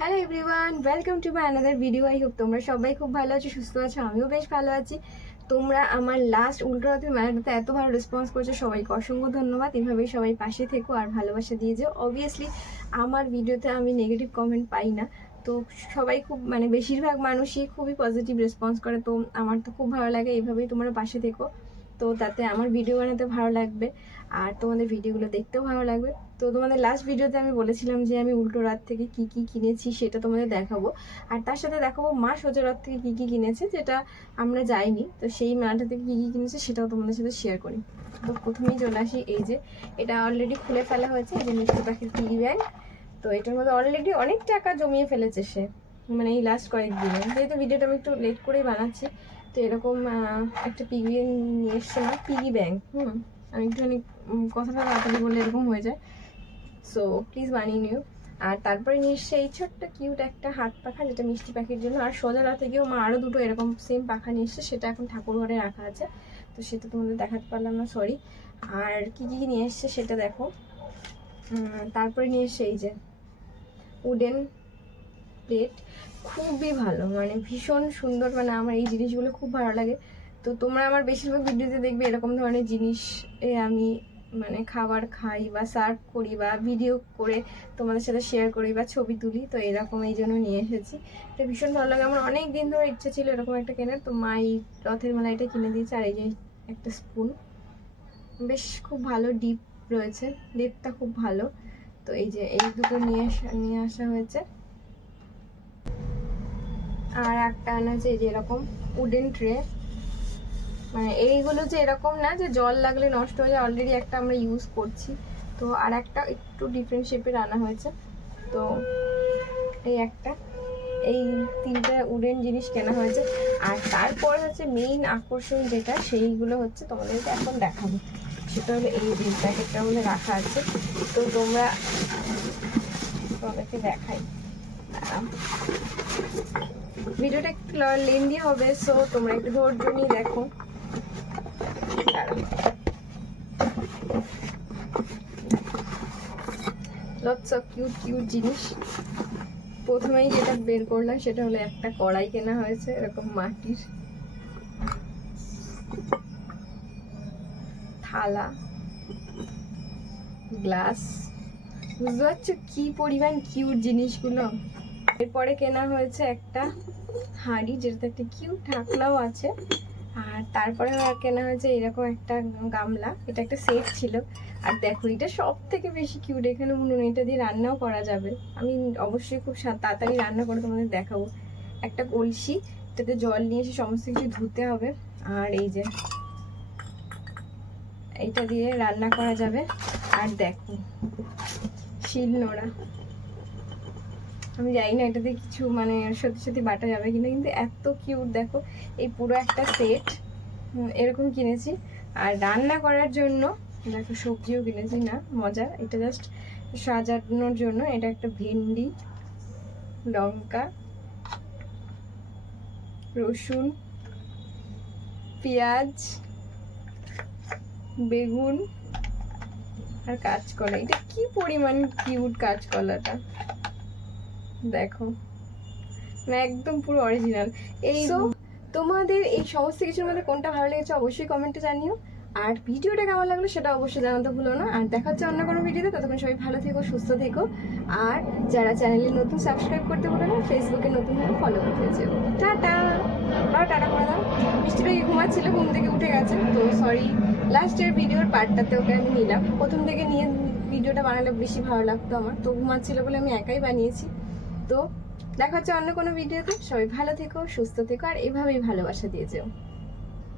Hello everyone welcome to my another video I hope তোমরা সবাই খুব ভালো আছো, সুস্থ আছো, আমিও বেশ ভালো আছি। তোমরা আমার লাস্ট উল্টো রাতের মেলাটাতে এত ভালো রেসপন্স করছ, সবাইকে অসংখ্য ধন্যবাদ। এভাবেই সবাই পাশে থেকো আর ভালোবাসা দিয়ে যাও। অবভিয়াসলি আমার ভিডিওতে আমি নেগেটিভ কমেন্ট পাই না। তো সবাই খুব মানে বেশিরভাগ মানুষই খুবই পজিটিভ রেসপন্স করে। তো আমার তো খুব ভালো লাগে এইভাবেই তোমরা পাশে থেকো। তো তাতে আমার ভিডিও বানাতে ভালো লাগবে আর তোমাদের ভিডিওগুলো দেখতেও ভালো লাগবে। তো তোমাদের লাস্ট ভিডিওতে আমি বলেছিলাম যে আমি উল্টো রাত থেকে কি কি কিনেছি সেটা তোমাদের দেখাবো। আর তার সাথে দেখাবো মা সোজা রাত থেকে কি কি কিনেছে যেটা আমরা যাইনি। তো সেই মেলাটা থেকে কি কি কিনেছে সেটাও তোমাদের সাথে শেয়ার করি। তো প্রথমেই চলে আসি, এই যে এটা অলরেডি খুলে ফেলা হয়েছে, এই যে মিষ্টি পাখির পিগি ব্যাংক তো এটার মধ্যে অলরেডি অনেক টাকা জমিয়ে ফেলেছে সে মানে এই লাস্ট কয়েকদিনে। যেহেতু ভিডিওটা আমি একটু লেট করেই বানাচ্ছি তো এরকম একটা পিগি নিয়ে এসছে না পিগি ব্যাংক হুম? আমি একটুখানি কথাটা তাড়াতাড়ি বললে এরকম হয়ে যায়। সো প্লিজ বানিয়ে নিও। আর তারপরে নিয়ে এসছে এই ছোট্ট কিউট একটা হাত পাখা, যেটা মিষ্টি পাখির জন্য। আর সোজা রাতে গিয়েও মা আরও দুটো এরকম সেম পাখা নিয়ে এসছে, সেটা এখন ঠাকুর ঘরে রাখা আছে। তো সেটা তোমাদের দেখাতে পারলাম না সরি আর কি কি নিয়ে এসছে সেটা দেখো। তারপরে নিয়ে এসছে এই যে উডেন প্লেট খুবই ভালো মানে ভীষণ সুন্দর মানে আমার এই জিনিসগুলো খুব ভালো লাগে। তো তোমরা আমার বেশিরভাগ ভিডিওতে দেখবে এরকম ধরনের জিনিস আমি মানে খাবার খাই বা সার্ভ করি বা ভিডিও করে তোমাদের সাথে শেয়ার করি বা ছবি তুলি, তো এরকম এই জন্য নিয়ে এসেছি। এটা ভীষণ ভালো লাগে, আমার অনেক দিন ধরে ইচ্ছে ছিল এরকম একটা কেনার, তো মা এই রথের মেলা এটা কিনে দিয়েছে আর এই যে একটা স্পুন বেশ খুব ভালো ডিপ রয়েছে ডিপটা খুব ভালো। তো এই যে এই দুটো নিয়ে আসা নিয়ে আসা হয়েছে। আর একটা আনা আছে এই যে এরকম উডেন ট্রে মানে এইগুলো যে এরকম না যে জল লাগলে নষ্ট হয়ে যায় অলরেডি একটা আমরা ইউজ করছি। তো আর একটা একটু ডিফারেন্ট শেপের আনা হয়েছে। তো এই একটা, এই তিনটা উডেন জিনিস কেনা হয়েছে। আর তারপর হচ্ছে মেইন আকর্ষণ যেটা, সেইগুলো হচ্ছে তোমাদেরকে এখন দেখাবো। সেটা হলো এই প্যাকেটটা হলে রাখা আছে। তো তোমরা তোমাদেরকে দেখাই। ভিডিওটা লেন্দি হবে সো তোমরা একটু ধৈর্য নিয়ে দেখো। লটস অফ কিউট কিউট জিনিস। প্রথমেই যেটা বের করলাম, সেটা হলো একটা কড়াই কেনা হয়েছে, এরকম মাটির। থালা। গ্লাস। বুঝতে পারছ? কি পরিমাণ কিউট জিনিসগুলো। এরপরে কেনা হয়েছে একটা হাঁড়ি, যেটাতে একটা কিউট ঢাকনাও আছে। আর তারপরে কেনা হয়েছে এরকম একটা গামলা। এটা একটা সেট ছিল। আর দেখো, এটা সব থেকে বেশি কিউট এখানে উনুন এটা দিয়ে রান্নাও করা যাবে। আমি অবশ্যই খুব তাড়াতাড়ি রান্না করে তোমাদের দেখাবো। একটা কলসি, এটাতে জল নিয়ে এসে সমস্ত কিছু ধুতে হবে। আর এই যে, এইটা দিয়ে রান্না করা যাবে। আর দেখো শিল নোড়া আমি জানি না এটাতে কিছু মানে সত্যি সত্যি বাটা যাবে কিনা, কিন্তু এত কিউট দেখো, এই পুরো একটা সেট এরকম কিনেছি। আর রান্না করার জন্য, দেখো, সবজিও কিনেছি না মজা এটা জাস্ট সাজানোর জন্য, এটা একটা ভেন্ডি, লঙ্কা, রসুন, পেঁয়াজ, বেগুন আর কাঁচকলা এটা কি পরিমাণ কিউট কাঁচকলাটা? দেখো। মানে একদম পুরো অরিজিনাল এই তোমাদের এই সমস্ত কিছুর মধ্যে কোনটা ভালো লেগেছে অবশ্যই কমেন্টে জানিও। আর ভিডিওটা কেমন লাগল সেটা অবশ্যই জানাতে ভুলো না। আর দেখা হচ্ছে অন্য কোনো ভিডিওতে ততক্ষণ সবাই ভালো থেকো সুস্থ থেকো। আর যারা চ্যানেলে নতুন সাবস্ক্রাইব করতে ভুলো না ফেসবুকে নতুন হলে ফলো করতে যেও টাটা! টাটা করে দাও। ঘুমাচ্ছিল ঘুম থেকে উঠে গেছে, তো সরি লাস্টের ভিডিওর পার্টটাতে ওকে আমি নিলাম। প্রথম থেকে নিয়ে ভিডিওটা বানালে বেশি ভালো লাগতো আমার। তো ঘুমাচ্ছিল বলে আমি একাই বানিয়েছি। তো দেখা হচ্ছে অন্য কোনো ভিডিওতে সবাই ভালো থেকো, সুস্থ থেকো, আর এভাবেই ভালোবাসা দিয়ে যেও।